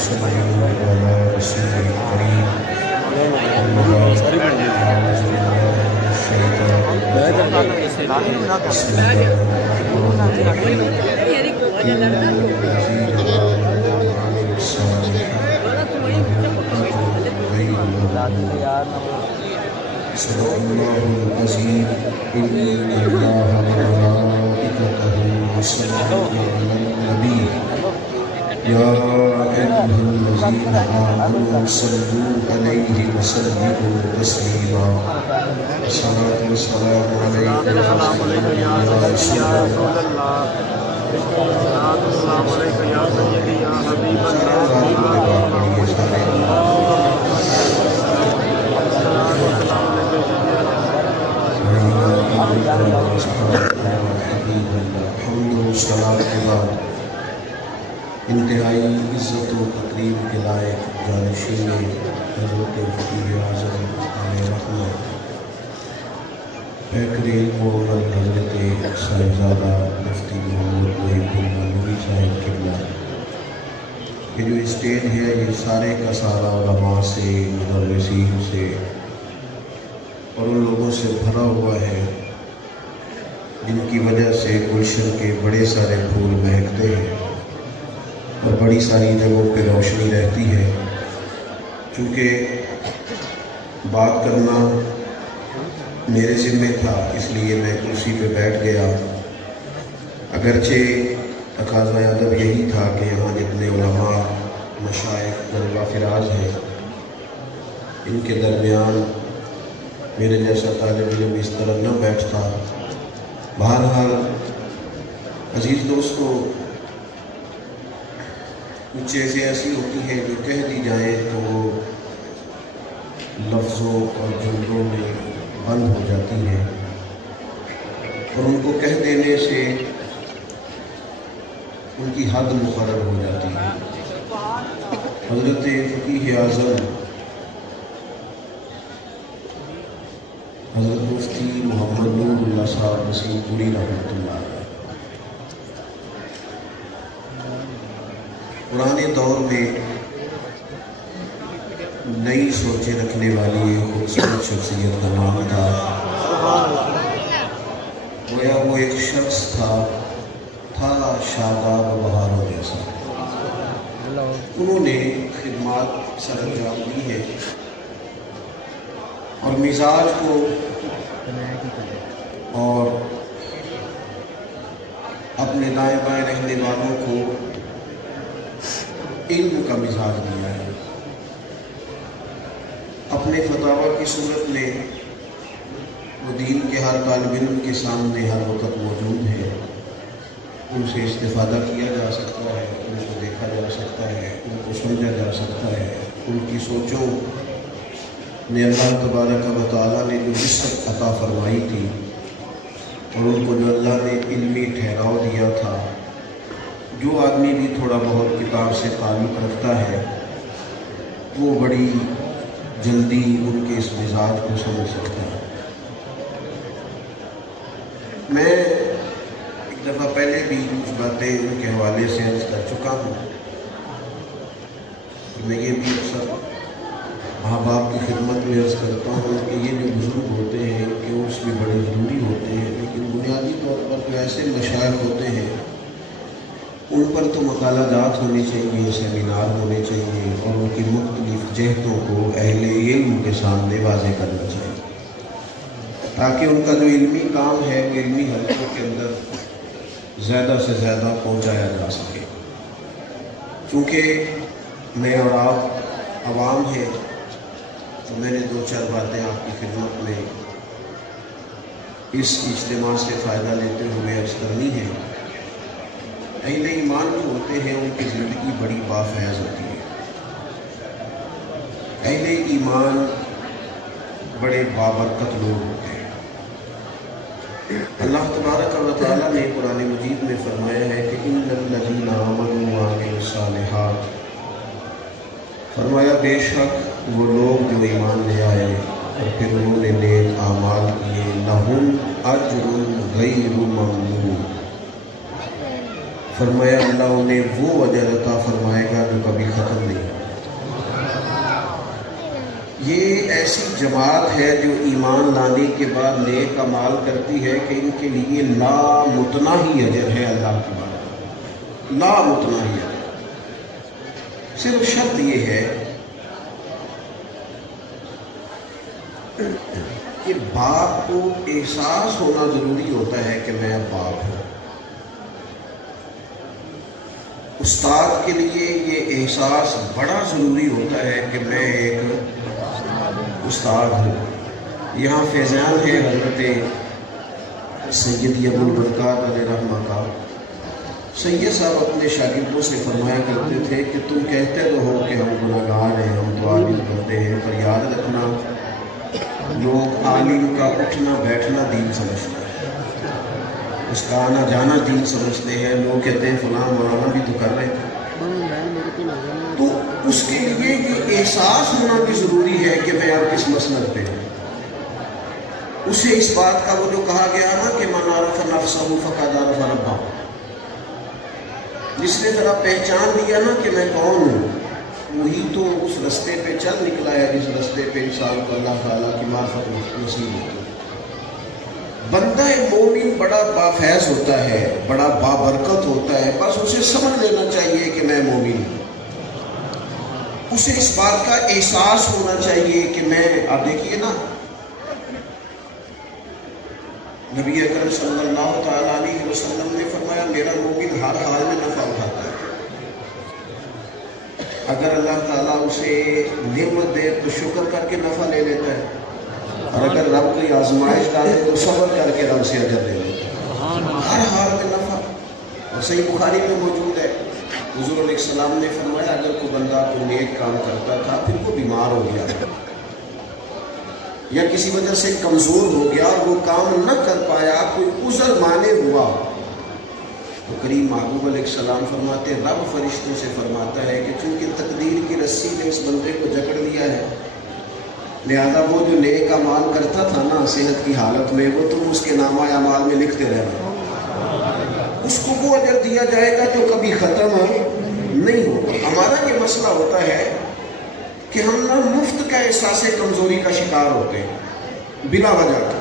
وسلموا على رسوله الكريم أما بعد أعوذ بالله من الشيطان الرجيم بسم الله الرحمن الرحيم إن الذين آمنوا وعملوا الصالحات لهم أجر غير ممنون صدق الله العظيم إن الله وملائكته يصلون على النبي يا أيها الذين آمنوا صلوا عليه وسلموا تسليما الصلاة والسلام عليك يا رسول الله السلام علیکم یا سیدی یا حبیب انتہائی عزت و تقریم کے لائق جانشین حضرت فقیر اعظم علیہ رحمت فیکر علم و عمل حضرت صاحبزادہ مفتی محمد محب النوری صاحب قبلہ. یہ جو اسٹیج ہے یہ سارے کا سارا علماء سے مدرسین سے اور ان لوگوں سے بھرا ہوا ہے جن کی وجہ سے گلشن کے بڑے سارے پھول مہکتے ہیں اور بڑی ساری جگہوں پہ روشنی رہتی ہے. چونکہ بات کرنا میرے ذمہ تھا اس لیے میں کرسی پہ بیٹھ گیا، اگرچہ تقاضۂ ادب یہی تھا کہ یہاں جتنے علماء مشائخ طلبہ فراز ہیں ان کے درمیان میرے جیسا طالب علم اس طرح نہ بیٹھتا. بہرحال عزیز دوستوں، کچھ چیزیں ایسی ہوتی ہیں جو کہہ دی جائیں تو وہ لفظوں اور جملوں میں بند ہو جاتی ہیں اور ان کو کہہ دینے سے ان کی حد مقرر ہو جاتی ہے. حضرت فقیر اعظم حضرت مفتی محمد نور اللہ صاحب نسیم پوری رحمۃ اللہ علیہ پرانے دور میں نئی سوچیں رکھنے والی ایک خوبصورت شخصیت کا نام تھا. گویا وہ ایک شخص تھا شاداب بہاروں جیسا. انہوں نے خدمات سر انجام دی ہے اور مزاج کو اور اپنے دائیں بائیں رہنے والوں کو علم کا مزاج دیا ہے. اپنے فتاویٰ کی صورت میں وہ دین کے ہر طالب علم کے سامنے ہر وقت موجود ہے. ان سے استفادہ کیا جا سکتا ہے، ان کو دیکھا جا سکتا ہے، ان کو سمجھا جا سکتا ہے. ان کی سوچوں نے اللہ تبارک و تعالیٰ نے جو وسعت عطا فرمائی تھی اور ان کو جو اللہ نے علمی ٹھہراؤ دیا تھا، جو آدمی بھی تھوڑا بہت کتاب سے تعلق رکھتا ہے وہ بڑی جلدی ان کے اس مزاج کو سمجھ سکتا ہے. میں ایک دفعہ پہلے بھی کچھ باتیں ان کے حوالے سے عرض کر چکا ہوں. میں یہ بھی اکثر ماں باپ کی خدمت میں عرض کرتا ہوں کہ یہ جو بزرگ ہوتے ہیں کہ وہ اس میں بڑے ضروری ہوتے ہیں، لیکن بنیادی طور پر جو ایسے مشائخ ہوتے ہیں ان پر تو مقالہ جات ہونی چاہیے، سیمینار ہونے چاہیے اور ان کی مختلف جہتوں کو اہل علم کے سامنے واضح کرنا چاہیے تاکہ ان کا جو علمی کام ہے وہ علمی حلقوں کے اندر زیادہ سے زیادہ پہنچایا جا سکے. چونکہ میں اور آپ عوام ہیں تو میں نے دو چار باتیں آپ کی خدمت میں اس اجتماع سے فائدہ لیتے ہوئے عرض کرنی ہے. اہل ایمان جو ہوتے ہیں ان کی زندگی بڑی بافیض ہوتی ہے. اہل ایمان بڑے بابرکت لوگ ہوتے ہیں. اللہ تبارک و تعالیٰ نے قرآن مجید میں فرمایا ہے کہ ان الذین آمنوا وعملوا الصالحات، فرمایا بے شک وہ لوگ جو ایمان لے آئے اور پھر انہوں نے نیک اعمال کیے، لہم اجر غیر ممنون، فرمایا اللہ انہیں وہ اجر عطا فرمائے گا جو کبھی ختم نہیں ایسی جماعت ہے جو ایمان لانے کے بعد نیک اعمال کرتی ہے کہ ان کے لیے لامتناہی اجر ہے اللہ کی بات، لامتناہی اجر۔ صرف شرط یہ ہے کہ باپ کو احساس ہونا ضروری ہوتا ہے کہ میں اب باپ ہوں۔ استاد کے لیے یہ احساس بڑا ضروری ہوتا ہے کہ میں ایک استاد ہوں۔ یہاں فیضان ہے حضرت سید ابو البرکات علیہ رحمہ کا۔ سید صاحب اپنے شاگردوں سے فرمایا کرتے تھے کہ تم کہتے تو ہو کہ ہم گناہگار ہیں، ہم دعا بھی کرتے ہیں، پر یاد رکھنا لوگ عالم کا اٹھنا بیٹھنا دین سمجھتے ہیں، اس کا آنا جانا دین سمجھتے ہیں۔ لوگ کہتے ہیں فلاں مولانا بھی تو کر رہے تھے، تو اس کے لیے یہ احساس ہونا بھی ضروری ہے کہ میں اب کس مسلک پہ ہوں۔ اسے اس بات کا وہ جو کہا گیا نا کہ من عرف نفسہ فقد عرف ربہ، جس نے ذرا پہچان لیا نا کہ میں کون ہوں، وہی تو اس رستے پہ چل نکلا ہے جس رستے پہ انسان کو اللہ تعالیٰ کی معرفت نصیب ہوتی ہے۔ بندہ مومن بڑا بافیض ہوتا ہے، بڑا بابرکت ہوتا ہے، بس اسے سمجھ لینا چاہیے کہ میں مومن ہوں۔ اسے اس بات کا احساس ہونا چاہیے کہ میں، آپ دیکھیے نا نبی اکرم صلی اللہ تعالیٰ علیہ وسلم نے فرمایا میرا مومن ہر حال میں نفع اٹھاتا ہے۔ اگر اللہ تعالیٰ اسے نعمت دے تو شکر کر کے نفع لے لیتا ہے، اور اگر رب کوئی آزمائش ڈالے تو صبر کر کے رب سے اجر لے لیتا ہے۔ ہر حال میں نفع۔ اور صحیح بخاری میں موجود ہے، حضور علیہ السلام نے فرمایا اگر کوئی بندہ کوئی نیک کام کرتا تھا پھر وہ بیمار ہو گیا یا کسی وجہ سے کمزور ہو گیا اور وہ کام نہ کر پایا، کوئی عذر مانے ہوا، تو کریم محبوب علیہ السلام فرماتے ہیں رب فرشتوں سے فرماتا ہے کہ چونکہ تقدیر کی رسی نے اس بندے کو جکڑ لیا ہے، لہذا وہ جو نیک اعمال کرتا تھا نا صحت کی حالت میں، وہ تم اس کے نامہ اعمال میں لکھتے رہنا، اس کو وہ اجر دیا جائے گا جو کبھی ختم نہیں ہوگا۔ ہمارا یہ مسئلہ ہوتا ہے کہ ہم نہ مفت کا احساس کمزوری کا شکار ہوتے ہیں بلا وجہ کا۔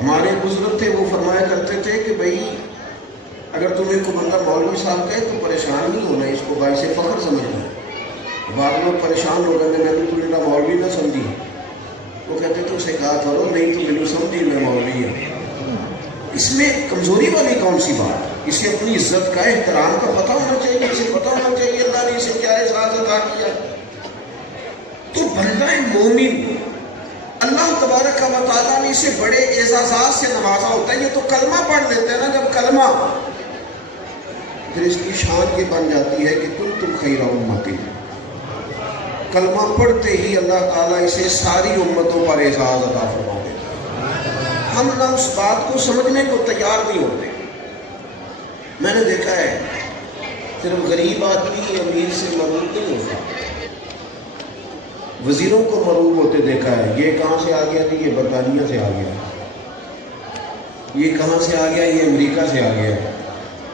ہمارے بزرگ تھے وہ فرمایا کرتے تھے کہ بھائی اگر تمہیں کوئی بندہ مولوی صاحب کہے تو پریشان نہیں ہونا، اس کو باعث فخر سمجھنا۔ بعض لوگ پریشان ہو گئے میں نے تو میرا مولوی نہ سمجھی، وہ کہتے تو اسے کہا کرو نہیں تو میرے سمجھی میں مولوی ہوں۔ اس میں کمزوری والی کون سی بات؟ اسے اپنی عزت کا احترام کا پتہ ہونا چاہیے، اسے پتہ ہونا چاہیے اللہ نے اسے کیا اعزاز عطا کیا۔ تو بندہ مومن اللہ تبارک و تعالیٰ نے اسے بڑے اعزازات سے نوازا ہوتا ہے۔ یہ تو کلمہ پڑھ لیتے ہیں نا، جب کلمہ، پھر اس کی شان یہ بن جاتی ہے کہ کنتم خیر امۃ، کلمہ پڑھتے ہی اللہ تعالیٰ اسے ساری امتوں پر اعزاز عطا فرما دیتا ہے۔ ہم نہ اس بات کو سمجھنے کو تیار نہیں ہوتے۔ میں نے دیکھا ہے صرف غریب آدمی امیر سے مرعوب نہیں ہوتا، وزیروں کو مرعوب ہوتے دیکھا ہے۔ یہ کہاں سے آ گیا؟ یہ برطانیہ سے آ گیا، یہ کہاں سے آ گیا؟ یہ امریکہ سے آ گیا۔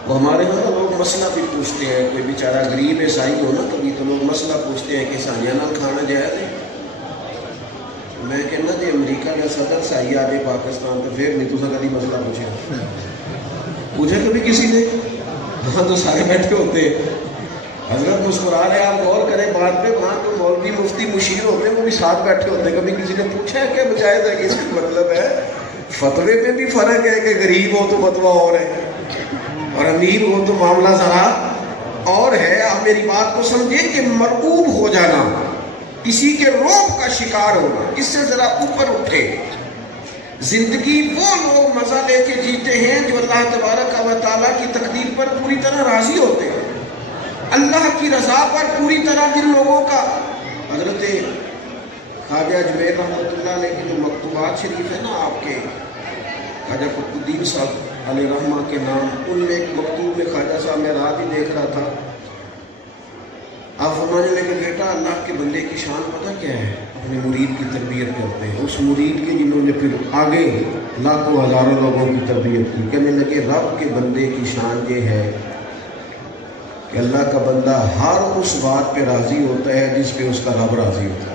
وہ ہمارے یہاں لوگ مسئلہ بھی پوچھتے ہیں، کوئی بیچارہ غریب عیسائی ہو نا کبھی تو لوگ مسئلہ پوچھتے ہیں کہ سانیہ نال کھانا جائز ہے؟ میں کہنا جی امریکہ کا صدر سائی آ جائے پاکستان تو پھر نہیں، تو کبھی مسئلہ پوچھا کبھی کسی نے؟ وہاں تو سارے بیٹھے ہوتے ہیں، حضرت مسکرا رہے، آپ غور کریں بات پہ، وہاں تو مولوی مفتی مشیر ہوتے ہیں وہ بھی ساتھ بیٹھے ہوتے ہیں۔ کبھی کسی نے پوچھا ہے کہ جائز ہے کہ اس کا مطلب ہے فتوے میں بھی فرق ہے کہ غریب ہو تو فتویٰ اور ہے اور امیر ہو تو معاملہ ذرا اور ہے۔ آپ میری بات کو سمجھیں کہ مرعوب ہو جانا، کسی کے رعب کا شکار ہونا، اس سے ذرا اوپر اٹھے۔ زندگی وہ لوگ مزہ لے کے جیتے ہیں جو اللہ تبارک و تعالیٰ کی تقدیر پر پوری طرح راضی ہوتے ہیں، اللہ کی رضا پر پوری طرح جن لوگوں کا۔ حضرت خواجہ جبیر رحمۃ اللہ علیہ کی جو مکتوبات شریف ہے نا آپ کے، خواجہ قطب الدین صاحب علیہ رحمہ کے نام، ان میں ایک مکتوب میں خواجہ صاحب میں رات ہی دیکھ رہا تھا، آپ فرمانے لگے بیٹا اللہ کے بندے کی شان پتہ کیا ہے؟ اپنے مرید کی تربیت کرتے ہیں، اس مرید کی جنہوں نے پھر آگے لاکھوں ہزاروں لوگوں کی تربیت کی۔ کہنے لگے رب کے بندے کی شان یہ ہے کہ اللہ کا بندہ ہر اس بات پہ راضی ہوتا ہے جس پہ اس کا رب راضی ہوتا ہے۔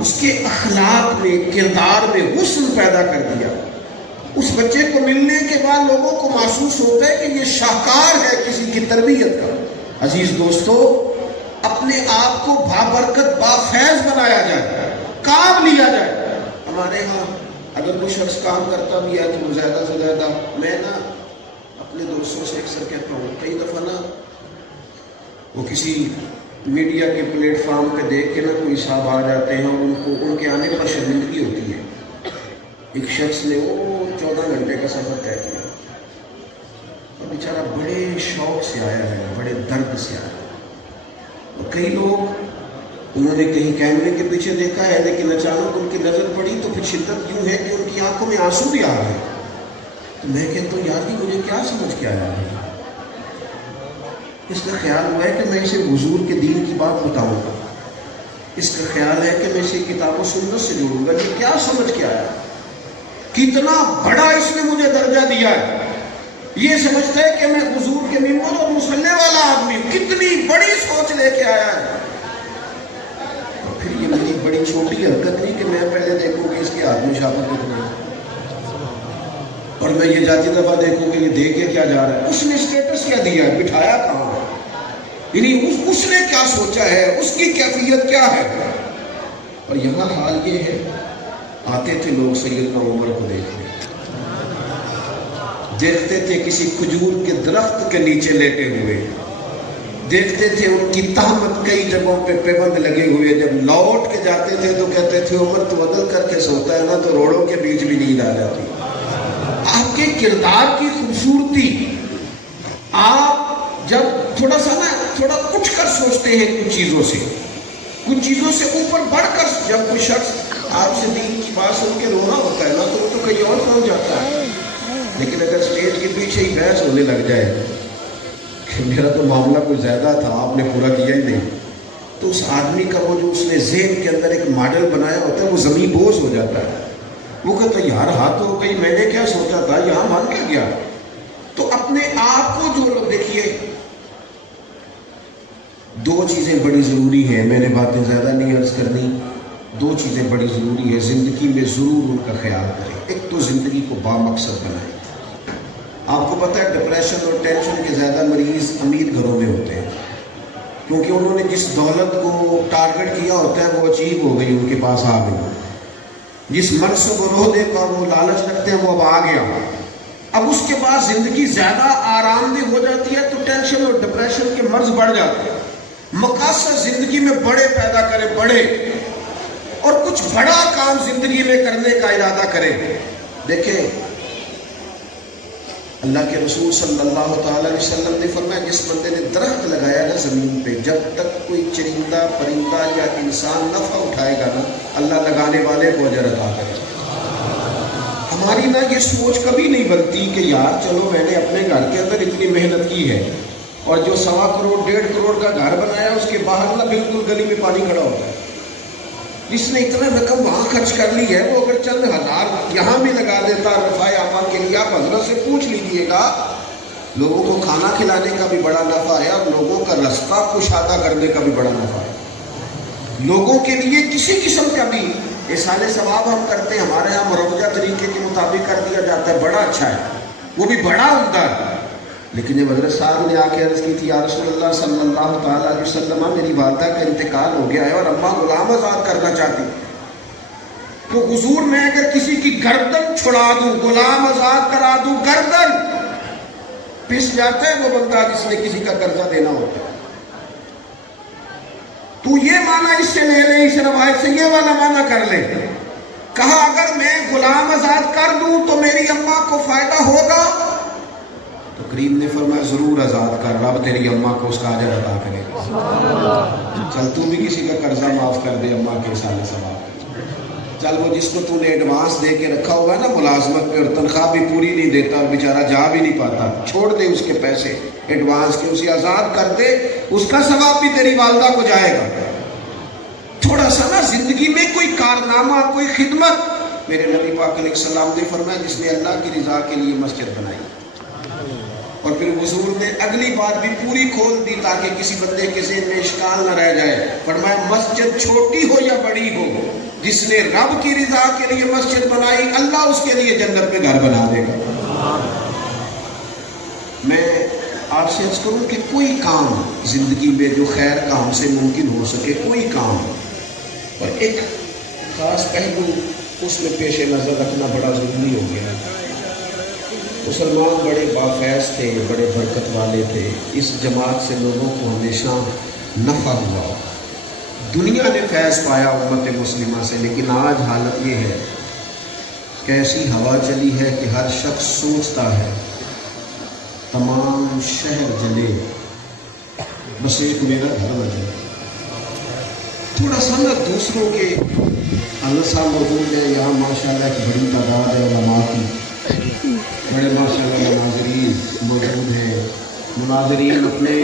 اس کے اخلاق میں، کردار میں حسن پیدا کر دیا. اس بچے کو ملنے کے بعد لوگوں کو محسوس ہوتا ہے کہ یہ شاہکار ہے کسی کی تربیت کا. عزیز دوستو، اپنے آپ کو بابرکت بافیض بنایا جائے، کام لیا جائے. ہمارے ہاں اگر کوئی شخص کام کرتا بھی ہے تو زیادہ سے زیادہ، میں نا اپنے دوستوں سے اکثر کہتا ہوں، کئی دفعہ نا وہ کسی میڈیا کے پلیٹ فارم پہ دیکھ کے نا کوئی صاحب آ جاتے ہیں اور ان کے آنے پر شرمندگی ہوتی ہے. ایک شخص نے وہ 14 گھنٹے کا سفر طے کیا اور بیچارہ بڑے شوق سے آیا ہے، بڑے درد سے آیا ہے. اور کئی لوگ انہوں نے کہیں کیمرے کے پیچھے دیکھا ہے لیکن اچانک ان کی نظر پڑی تو پھر شدت یوں ہے کہ ان کی آنکھوں میں آنسو بھی آ رہے. تو میں کہتا ہوں یار مجھے کیا سمجھ کے آیا ہے. اس کا خیال ہوا ہے کہ میں اسے حضور کے دین کی بات بتاؤں گا، اس کا خیال ہے کہ میں اسے کتاب و سنت سے جوڑوں گا. یہ کیا سمجھ کے آیا، کتنا بڑا اس نے مجھے درجہ دیا ہے. یہ سمجھتا ہے کہ میں حضور کے ممبر اور مصلی والا آدمی ہوں. کتنی بڑی سوچ لے کے آیا ہے. اور پھر یہ میری بڑی چھوٹی حرکت نہیں کہ میں پہلے دیکھوں کہ اس کے ہاتھ میں شاپر کتنے ہیں اور میں یہ جاتی دفعہ دیکھوں کہ یہ دے کے کیا جا رہا ہے. اس نے اسٹیٹس کیا دیا ہے، بٹھایا کہاں، یعنی اس نے کیا سوچا ہے، اس کی کیفیت کیا ہے. اور یہاں حال یہ ہے، آتے تھے لوگ سیدنا عمر کو دیکھنے، دیکھتے تھے کسی کھجور کے درخت کے نیچے لیٹے ہوئے، دیکھتے تھے ان کی تہمت کئی جگہوں پہ پیبند لگے ہوئے. جب لوٹ کے جاتے تھے تو کہتے تھے عمر تو عدل کر کے سوتا ہے نا تو روڑوں کے بیچ بھی نیند آ جاتی. آپ کے کردار کی خوبصورتی، آپ جب تھوڑا سا نا تھوڑا اٹھ کر سوچتے ہیں کچھ چیزوں سے اوپر بڑھ کر، جب کوئی شخص آپ سے دین کی بات سن کے رونا ہوتا ہے نا تو وہ تو کہیں اور پہنچ جاتا ہے. لیکن اگر اسٹیج کے پیچھے ہی بحث ہونے لگ جائے کہ میرا تو معاملہ کوئی زیادہ تھا، آپ نے پورا کیا ہی نہیں، تو اس آدمی کا وہ جو اس نے ذہن کے اندر ایک ماڈل بنایا ہوتا ہے وہ زمین بوجھ ہو جاتا ہے. وہ کہتا ہے یار ہاتھ ہو گئی، میں نے کیا سوچا تھا، یہاں مان کیا گیا. تو اپنے آپ کو جو لوگ دیکھیے، دو چیزیں بڑی ضروری ہیں، میں نے باتیں زیادہ نہیں عرض کرنی. دو چیزیں بڑی ضروری ہے زندگی میں، ضرور ان کا خیال کریں. ایک تو زندگی کو با مقصد بنائیں. آپ کو پتہ ہے ڈپریشن اور ٹینشن کے زیادہ مریض امیر گھروں میں ہوتے ہیں، کیونکہ انہوں نے جس دولت کو ٹارگٹ کیا ہوتا ہے وہ اچیو ہو گئی، ان کے پاس آ گئی. جس منصب و عہدے کا وہ لالچ رکھتے ہیں وہ اب آ گیا. اب اس کے بعد زندگی زیادہ آرام دہ ہو جاتی ہے تو ٹینشن اور ڈپریشن کے مرض بڑھ جاتے ہیں. مقاصد زندگی میں بڑے پیدا کرے، بڑے، اور کچھ بڑا کام زندگی میں کرنے کا ارادہ کرے. دیکھیں اللہ کے رسول صلی اللہ تعالی علیہ وسلم نے فرمایا جس بندے نے درخت لگایا نا زمین پہ، جب تک کوئی چرندہ پرندہ یا انسان نفع اٹھائے گا نا اللہ لگانے والے کو اجر عطا کرے گا. ہماری نا یہ سوچ کبھی نہیں بنتی کہ یار چلو میں نے اپنے گھر کے اندر اتنی محنت کی ہے اور جو 1.25 کروڑ 1.5 کروڑ کا گھر بنایا اس کے باہر نا بالکل گلی میں پانی کھڑا ہوتا ہے. جس نے اتنا رقم وہاں خرچ کر لی ہے وہ اگر چند ہزار یہاں بھی لگا دیتا رفاع عامہ کے لیے، آپ حضرت سے پوچھ لیجئے گا، لوگوں کو کھانا کھلانے کا بھی بڑا نفع ہے اور لوگوں کا رستہ کشادہ کرنے کا بھی بڑا نفع ہے. لوگوں کے لیے کسی قسم کا بھی احسان ثواب ہم کرتے ہیں، ہمارے یہاں مروجہ طریقے کے مطابق کر دیا جاتا ہے، بڑا اچھا ہے، وہ بھی بڑا عمدہ ہے. لیکن جب حضرت صاحب نے آ کے عرض کی تھی یا رسول اللہ صلی اللہ تعالیٰ علیہ وسلم میری والدہ کا انتقال ہو گیا ہے اور اماں غلام آزاد کرنا چاہتی، تو حضور میں اگر کسی کی گردن چھڑا دوں، غلام آزاد کرا دوں، گردن پس جاتا ہے وہ بندہ جس نے کسی کا قرضہ دینا ہوتا ہے. تو یہ معنی اس سے لے لے، اس روایت سے یہ والا معنی کر لے. کہا اگر میں غلام آزاد کر دوں تو میری اماں کو فائدہ ہوگا؟ تو کریم نے فرمایا ضرور آزاد کر، رب تیری اماں کو اس کا اجر عطا کرے گا. چل تو بھی کسی کا قرضہ معاف کر دے اماں کے احسان ثواب. چل وہ جس کو تو نے ایڈوانس دے کے رکھا ہوگا نا ملازمت پہ اور تنخواہ بھی پوری نہیں دیتا اور بیچارہ جا بھی نہیں پاتا، چھوڑ دے اس کے پیسے ایڈوانس کے، اسے آزاد کر دے، اس کا ثواب بھی تیری والدہ کو جائے گا. تھوڑا سا نا زندگی میں کوئی کارنامہ، کوئی خدمت. میرے نبی پاک علیہ السلام نے فرمایا جس نے اللہ کی رضا کے لیے مسجد بنائی، اور پھر حضور نے اگلی بات بھی پوری کھول دی تاکہ کسی بندے کے ذہن میں اشکال نہ رہ جائے. فرمایا مسجد چھوٹی ہو یا بڑی ہو، جس نے رب کی رضا کے لیے مسجد بنائی اللہ اس کے لیے جنت میں گھر بنا دے گا. میں آپ سے عرض کروں کہ کوئی کام زندگی میں جو خیر کا ہم سے ممکن ہو سکے، کوئی کام، اور ایک خاص پہلو اس میں پیش نظر رکھنا بڑا ضروری ہو گیا. مسلمان بڑے بافیض تھے، بڑے برکت والے تھے. اس جماعت سے لوگوں کو ہمیشہ نفع ہوا، دنیا نے فیض پایا امت مسلمہ سے. لیکن آج حالت یہ ہے کہ ایسی ہوا چلی ہے کہ ہر شخص سوچتا ہے تمام شہر جلے بس ایک میرا گھر نہ جلے. تھوڑا سا نا دوسروں کے اللہ صاحب موجود ہیں یہاں ماشاءاللہ ایک بڑی تعداد ہے علماء کی، بڑے ماشاءاللہ مناظرین موجود ہیں. مناظرین اپنے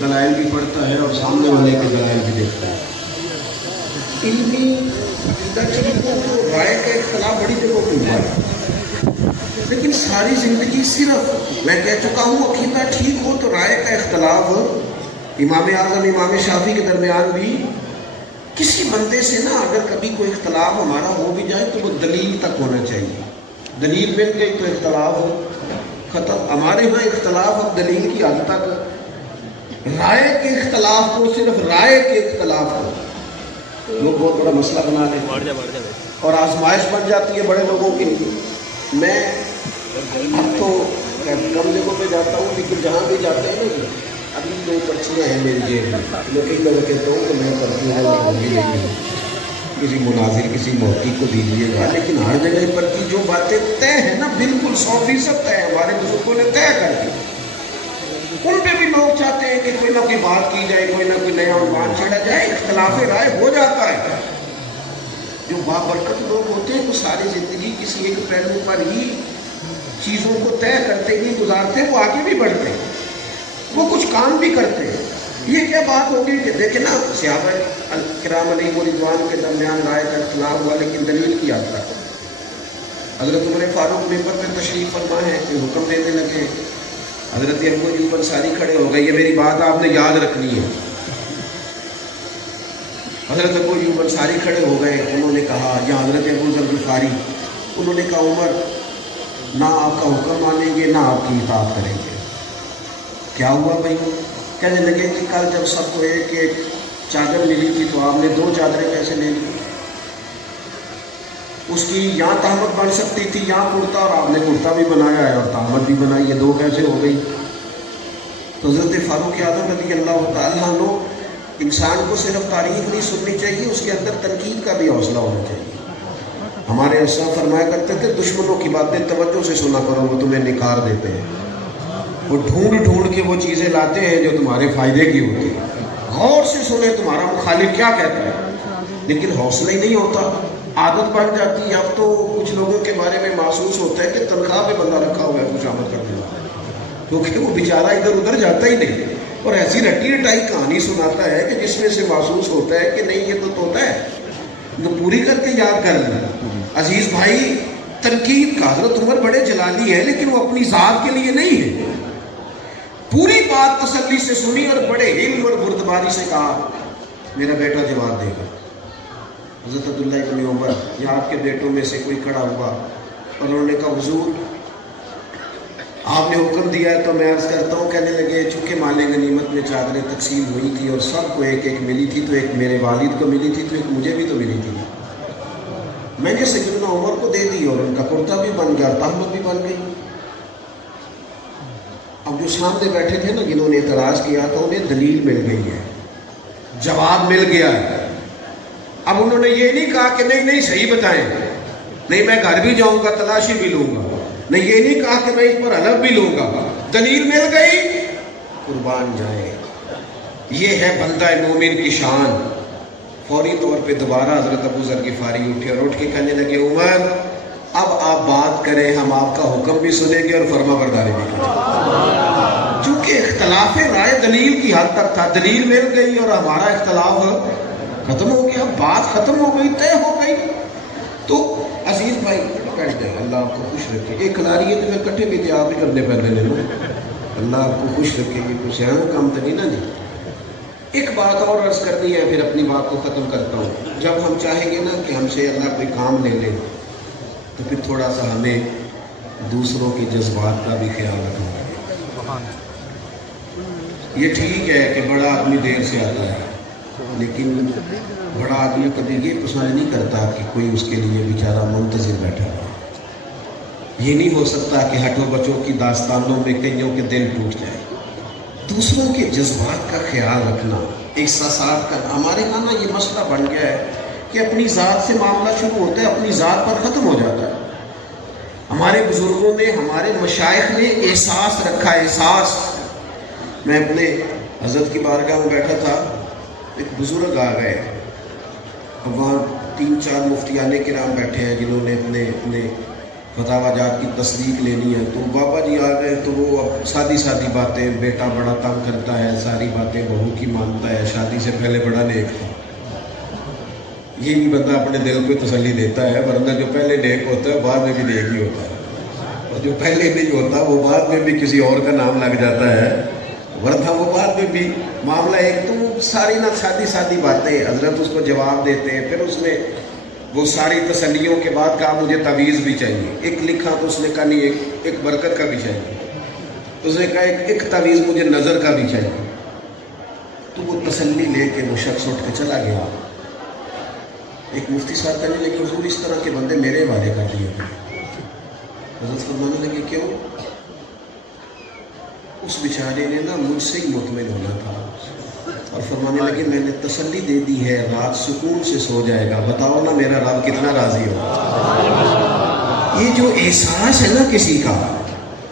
دلائل بھی پڑھتا ہے اور سامنے والے کے دلائل بھی دیکھتا ہے. علمی عقیدہ چیزوں کو رائے کا اختلاف بڑی جگہوں پہ ہوا ہے، لیکن ساری زندگی صرف میں کہہ چکا ہوں عقیدہ ٹھیک ہو تو رائے کا اختلاف ہو. امام اعظم امام شافعی کے درمیان بھی کسی بندے سے نا اگر کبھی کوئی اختلاف ہمارا ہو بھی جائے تو وہ دلیل تک ہونا چاہیے. دلیل مل گئی تو اختلاف ہو ختم. ہمارے ہاں اختلاف اب دلیل کی حد تک، رائے کے اختلاف کو صرف رائے کے اختلاف کو لوگ بہت بڑا مسئلہ بنا لیتے اور آزمائش بن جاتی ہے بڑے لوگوں کے لیے. میں اب تو کم جگہوں پہ جاتا ہوں لیکن جہاں بھی جاتے ہیں نا ابھی 2 پرچیاں ہیں میری جیب میں. میں کئی لوگوں کہتا ہوں کہ میں پرچی کسی مناظر کسی موقع کو دیجیے گا، لیکن ہر جگہ پر کی جو باتیں طے ہیں نا بالکل 100% طے ہمارے بزرگوں نے طے کر دی. ان پہ بھی لوگ چاہتے ہیں کہ کوئی نہ کوئی بات کی جائے، کوئی نہ کوئی نیا عنوان چھیڑا جائے. اختلاف رائے ہو جاتا ہے. جو بابرکت لوگ ہوتے ہیں وہ ساری زندگی کسی ایک پہلو پر ہی چیزوں کو طے کرتے ہی گزارتے ہیں. وہ آگے بھی بڑھتے ہیں، وہ کچھ کام بھی کرتے ہیں. یہ کیا بات ہوگی کہ دیکھیں نا صحابہ کرام علیہ رضوان کے درمیان رائے کا اختلاف ہوا لیکن دلیل کی حد تک. حضرت عمر فاروق ممبر پہ تشریف فرما ہے کہ حکم دینے لگے. حضرت ابو ایوب انصاری کھڑے ہو گئے. یہ میری بات آپ نے یاد رکھنی ہے. حضرت ابو ایوب انصاری کھڑے ہو گئے. انہوں نے کہا یا حضرت ابو ذر غفاری، انہوں نے کہا عمر نہ آپ کا حکم مانیں گے نہ آپ کی اطاعت کریں گے. کیا ہوا بھائی؟ کہنے لگے کہ کل جب سب کو ایک ایک چادر ملی تھی تو آپ نے 2 چادریں کیسے لے لی؟ اس کی یہاں تہمت بن سکتی تھی یہاں کرتا، اور آپ نے کرتا بھی بنایا ہے اور تہمت بھی بنائی ہے، 2 کیسے ہو گئی؟ تو حضرت فاروق اعظم رضی اللہ تعالیٰ عنہ، انسان کو صرف تعریف نہیں سننی چاہیے، اس کے اندر تنقید کا بھی حوصلہ ہونا چاہیے. ہمارے اسلاف فرمایا کرتے تھے دشمنوں کی باتیں توجہ سے سنا کرو، وہ تمہیں نکار دیتے ہیں. وہ ڈھونڈ ڈھونڈ کے وہ چیزیں لاتے ہیں جو تمہارے فائدے کی ہوتی ہیں. غور سے سنیں تمہارا مخالف کیا کہتا ہے. لیکن حوصلہ ہی نہیں ہوتا، عادت بن جاتی ہے. اب تو کچھ لوگوں کے بارے میں محسوس ہوتا ہے کہ تنخواہ پہ بندہ رکھا ہوا ہے کچھ آمد کرنے والا، کیونکہ وہ بیچارہ ادھر ادھر جاتا ہی نہیں اور ایسی رٹی رٹائی کہانی سناتا ہے کہ جس میں سے محسوس ہوتا ہے کہ نہیں یہ تو طوطا ہے، جو پوری کر کے یاد کر لیں. عزیز بھائی، تنقید کا حضرت عمر بڑے جلالی ہے لیکن وہ اپنی ذات کے لیے نہیں ہے. پوری بات تسلی سے سنی اور بڑے علم اور بردباری سے کہا میرا بیٹا جواب دے گا. حضرت عبداللہ ابن عمر یا آپ کے بیٹوں میں سے کوئی کھڑا ہوا اور انہوں نے کہا حضور آپ نے حکم دیا ہے تو میں عرض کرتا ہوں. کہنے لگے چونکہ مال غنیمت میں چادریں تقسیم ہوئی تھی اور سب کو ایک ایک ملی تھی، تو ایک میرے والد کو ملی تھی تو ایک مجھے بھی تو ملی تھی. میں نے سیدنا عمر کو دے دی اور ان کا کرتا بھی بن گیا، تہمت بھی بن گئی. اب جو سامنے بیٹھے تھے نا جنہوں نے اعتراض کیا تو انہیں دلیل مل گئی ہے، جواب مل گیا ہے. اب انہوں نے یہ نہیں کہا کہ نہیں صحیح بتائیں، نہیں میں گھر بھی جاؤں گا تلاشی بھی لوں گا، نہیں یہ نہیں کہا کہ میں اس پر حلف بھی لوں گا. دلیل مل گئی، قربان جائیں. یہ ہے بندہ مومن کی شان. فوری طور پہ دوبارہ حضرت ابو ذر غفاری اٹھے اور اٹھ کے کہنے لگے عمر اب آپ بات کریں، ہم آپ کا حکم بھی سنیں گے اور فرما برداری بھی کریں گے. چونکہ اختلاف رائے دلیل کی حد تک تھا، دلیل مل گئی اور ہمارا اختلاف ختم ہو گیا، بات ختم ہو گئی، طے ہو گئی. تو عزیز بھائی بیٹھ جائیں، اللہ آپ کو خوش رکھے. ایک کلاریت میں کٹھے بھی تھے آپ ہی کرنے پہلے لے لو. اللہ آپ کو خوش رکھے. یہ کچھ ہے کام تو نہیں نا جی. ایک بات اور عرض کرنی ہے پھر اپنی بات کو ختم کرتا ہوں. جب ہم چاہیں گے نا کہ ہم سے اللہ کوئی کام لے لے تو پھر تھوڑا سا ہمیں دوسروں کے جذبات کا بھی خیال رکھنا ہے. یہ ٹھیک ہے کہ بڑا آدمی دیر سے آتا ہے لیکن بڑا آدمی کبھی یہ پسند نہیں کرتا کہ کوئی اس کے لیے بیچارہ منتظر بیٹھا ہوا. یہ نہیں ہو سکتا کہ ہٹو بچوں کی داستانوں میں کئیوں کے دل ٹوٹ جائے. دوسروں کے جذبات کا خیال رکھنا, احساسات کا. ہمارے یہاں نا یہ مسئلہ بن گیا ہے کہ اپنی ذات سے معاملہ شروع ہوتا ہے, اپنی ذات پر ختم ہو جاتا ہے. ہمارے بزرگوں نے, ہمارے مشائخ نے احساس رکھا. احساس. میں اپنے حضرت کی بارگاہ میں بیٹھا تھا, ایک بزرگ آ گئے. اب وہاں 3-4 مفتیان کرام بیٹھے ہیں جنہوں نے اپنے فتاوی جات کی تصدیق لینی ہے. تو بابا جی آ گئے تو وہ اب سادی باتیں, بیٹا بڑا تنگ کرتا ہے, ساری باتیں بہو کی مانتا ہے, شادی سے پہلے بڑا نیک تھا. یہ بھی بندہ اپنے دل کو تسلی دیتا ہے, ورنہ جو پہلے نیک ہوتا ہے بعد میں بھی نیک ہی ہوتا ہے, اور جو پہلے نہیں ہوتا وہ بعد میں بھی کسی اور کا نام لگ جاتا ہے, ورنہ وہ بعد میں بھی معاملہ ایک. تو ساری نہ سادی باتیں حضرت اس کو جواب دیتے ہیں. پھر اس نے وہ ساری تسلیوں کے بعد کہا مجھے تعویذ بھی چاہیے. ایک لکھا تو اس نے کہا نہیں, ایک برکت کا بھی چاہیے. اس نے کہا ایک تعویذ مجھے نظر کا بھی چاہیے. تو وہ تسلی لے کے وہ شخص اٹھ کے چلا گیا. ایک مفتی صاحب کہنے لگے حضور اس طرح کے بندے میرے حوالے کر دیے. حضرت فرمانے لگے کیوں؟ اس بیچارے نے نا مجھ سے ہی مطمئن ہونا تھا, اور فرمانے لگے میں نے تسلی دے دی ہے, رات سکون سے سو جائے گا. بتاؤ نا میرا رب کتنا راضی ہوگا. یہ جو احساس ہے نا کسی کا,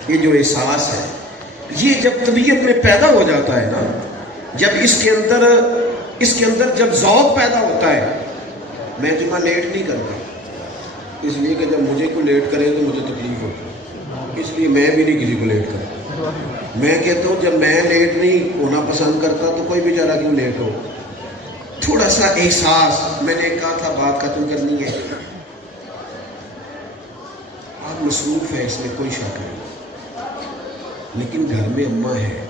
یہ جو احساس ہے, یہ جب طبیعت میں پیدا ہو جاتا ہے نا, جب اس کے اندر جب ذوق پیدا ہوتا ہے. میں جمعہ لیٹ نہیں کرتا اس لیے کہ جب مجھے کوئی لیٹ کرے تو مجھے تکلیف ہوتی ہے, اس لیے میں بھی نہیں کسی کو لیٹ کرتا. میں کہتا ہوں جب میں لیٹ نہیں ہونا پسند کرتا تو کوئی بیچارہ کیوں لیٹ ہو. تھوڑا سا احساس. میں نے کہا تھا بات ختم کرنی ہے, آپ مصروف ہے اس میں کوئی شک نہیں, لیکن گھر میں اماں ہے,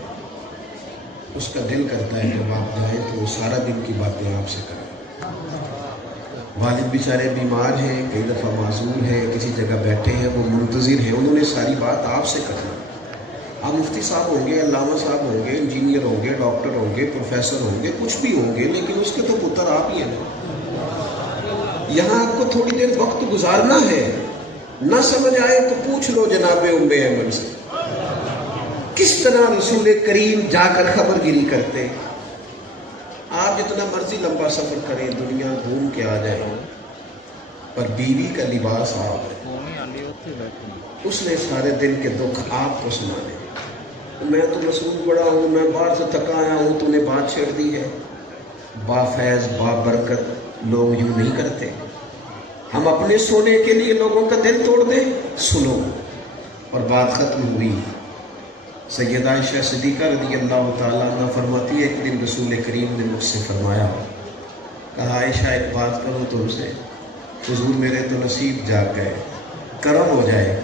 اس کا دل کرتا ہے جب آپ جائیں تو وہ سارا دن کی باتیں آپ سے کریں. والد بیچارے بیمار ہیں, کئی دفعہ معذور ہیں, کسی جگہ بیٹھے ہیں, وہ منتظر ہیں, انہوں نے ساری بات آپ سے کرنا. آپ مفتی صاحب ہوں گے, علامہ صاحب ہوں گے, انجینئر ہوں گے, ڈاکٹر ہوں گے, پروفیسر ہوں گے, کچھ بھی ہوں گے, لیکن اس کے تو پتر آپ ہی ہیں. یہاں آپ کو تھوڑی دیر وقت گزارنا ہے. نہ سمجھ آئے تو پوچھ لو جناب ام ایمن سے کس طرح رسول کریم جا کر خبر گیری کرتے. آپ جتنا مرضی لمبا سفر کریں, دنیا گھوم کے آ جائیں, پر بیوی کا لباس آپ ہے. اس نے سارے دن کے دکھ آپ کو سنانے. میں تو مصروف بڑا ہوں, میں باہر سے تھکا آیا ہوں, تو نے بات چھیڑ دی ہے. با فیض با برکت لوگ یوں نہیں کرتے. ہم اپنے سونے کے لیے لوگوں کا دل توڑ دیں. سنو. اور بات ختم ہوئی. سیدہ عائشہ صدیقہ رضی اللہ تعالیٰ عنہ فرماتی ہے ایک دن رسول کریم نے مجھ سے فرمایا, کہا عائشہ ایک بات کروں تم سے. حضور میرے تو نصیب جاگ گئے, کرم ہو جائے.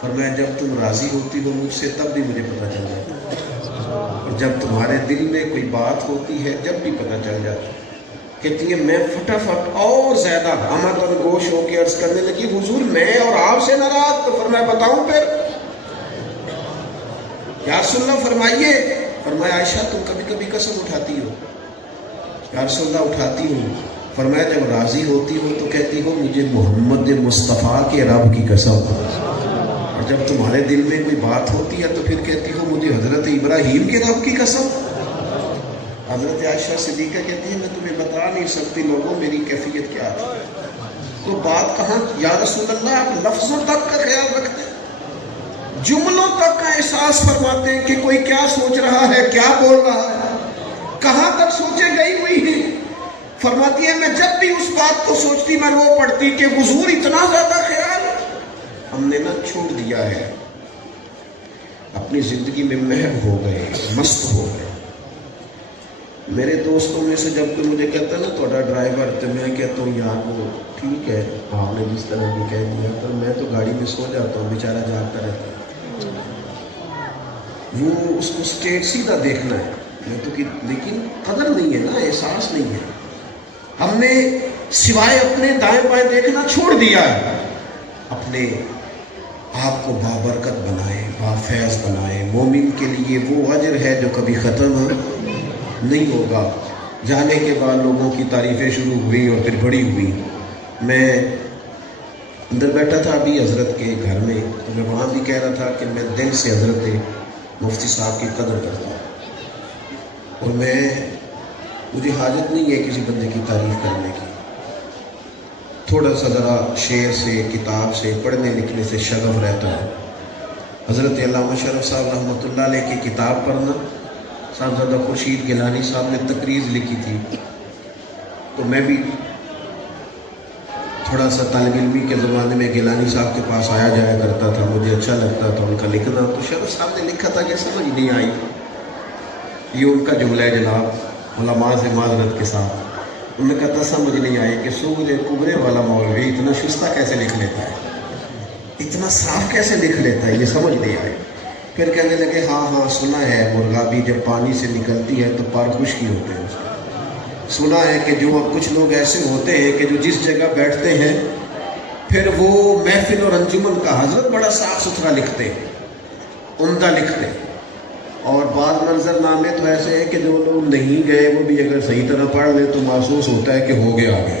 فرمایا جب تم راضی ہوتی ہو مجھ سے تب بھی مجھے پتہ چل جاتا, اور جب تمہارے دل میں کوئی بات ہوتی ہے جب بھی پتہ چل جاتا. کہتی ہے میں فٹافٹ اور زیادہ ہمت اور گوش ہو کے عرض کرنے لگی حضور میں اور آپ سے ناراض. تو فرمایا بتاؤں پھر. یا رسول اللہ فرمائیے. فرمایا عائشہ تم کبھی کبھی قسم اٹھاتی ہو. یا رسول اللہ اٹھاتی ہوں. فرمایا جب راضی ہوتی ہو تو کہتی ہو مجھے محمد مصطفیٰ کے رب کی قسم, اور جب تمہارے دل میں کوئی بات ہوتی ہے تو پھر کہتی ہو مجھے حضرت ابراہیم کے رب کی قسم. حضرت عائشہ صدیقہ کہتی ہے میں تمہیں بتا نہیں سکتی لوگوں میری کیفیت کیا تھی. تو بات کہاں. یا رسول اللہ آپ لفظوں تک کا خیال رکھتے ہیں, جملوں تک کا احساس فرماتے ہیں کہ کوئی کیا سوچ رہا ہے, کیا بول رہا ہے, کہاں تک سوچے گئی ہوئی ہے. فرماتی ہے میں جب بھی اس بات کو سوچتی میں رو پڑتی کہ حضور اتنا زیادہ خیال ہم نے نہ چھوڑ دیا ہے. اپنی زندگی میں محو ہو گئے, مست ہو گئے. میرے دوستوں میں سے جب کوئی مجھے کہتا ہے نا تھوڑا ڈرائیور, تو میں کہتا ہوں یار وہ ٹھیک ہے آپ نے جس طرح بھی کہہ دیا, پر میں تو گاڑی میں سو جاتا ہوں, بیچارہ جاگتا رہتا ہے. وہ اس کو اسٹیٹ سیدھا دیکھنا ہے لیکن قدر نہیں ہے نا، احساس نہیں ہے. ہم نے سوائے اپنے دائیں بائیں دیکھنا چھوڑ دیا ہے. اپنے آپ کو بابرکت بنائے، بافیض بنائے. مومن کے لیے وہ اجر ہے جو کبھی ختم نہیں ہوگا. جانے کے بعد لوگوں کی تعریفیں شروع ہوئی اور پھر بڑی ہوئی. میں اندر بیٹھا تھا ابھی حضرت کے گھر میں، تو میں وہاں بھی کہہ رہا تھا کہ میں دل سے حضرت مفتی صاحب کی قدر کرتا ہوں، اور مجھے حاجت نہیں ہے کسی بندے کی تعریف کرنے کی. تھوڑا سا ذرا شعر سے، کتاب سے، پڑھنے لکھنے سے شغف رہتا ہے. حضرت علامہ شرف صاحب رحمۃ اللہ علیہ کی کتاب پڑھنا، صاحبزادہ خورشید گیلانی صاحب نے تقریر لکھی تھی، تو میں بھی تھوڑا سا طالب علمی کے زمانے میں گیلانی صاحب کے پاس آیا جایا کرتا تھا، مجھے اچھا لگتا تھا ان کا لکھنا. تو شرف صاحب نے لکھا تھا کہ سمجھ نہیں آئی، یہ ان کا جملہ ہے جناب، علماء سے معذرت کے ساتھ. انہوں نے کہا تھا سمجھ نہیں آئی کہ سورج کبرے والا مولوی اتنا شستہ کیسے لکھ لیتا ہے، اتنا صاف کیسے لکھ لیتا ہے، یہ سمجھ نہیں آئی. پھر کہنے لگے ہاں سنا ہے مرغابی جب پانی سے نکلتی ہے تو پر خشکی ہوتے ہیں. اس کو سنا ہے کہ جو کچھ لوگ ایسے ہوتے ہیں کہ جو جس جگہ بیٹھتے ہیں پھر وہ محفل اور انجمن کا حضرت بڑا صاف ستھرا لکھتے ہیں، عمدہ لکھتے ہیں. اور بعض منظر نامے تو ایسے ہیں کہ جو لوگ نہیں گئے وہ بھی اگر صحیح طرح پڑھ لیں تو محسوس ہوتا ہے کہ ہو گیا آگے.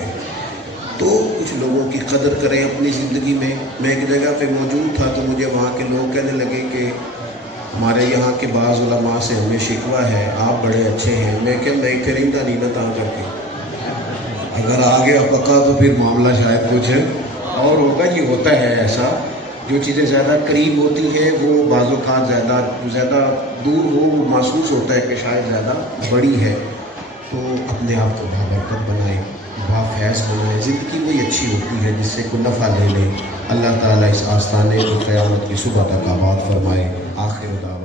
تو کچھ لوگوں کی قدر کریں اپنی زندگی میں. میں ایک جگہ پہ موجود تھا تو مجھے وہاں کے لوگ کہنے لگے کہ ہمارے یہاں کے بعض علماء سے ہمیں شکوہ ہے، آپ بڑے اچھے ہیں. میں کہ میں پھرندہ نہیں نہ تاں کر کے، اگر آ گیا پکا تو پھر معاملہ شاید کچھ اور ہوگا. یہ ہوتا ہے ایسا، جو چیزیں زیادہ قریب ہوتی ہیں وہ بعض اوقات زیادہ دور ہو وہ محسوس ہوتا ہے کہ شاید زیادہ بڑی ہے. تو اپنے آپ کو بابرکت بنائیں، بافیض بنائیں. زندگی وہی اچھی ہوتی ہے جس سے کوئی نفع لے لے. اللہ تعالیٰ اس آستانے کو قیامت کی صبح تک آباد فرمائے. آخر دعوانا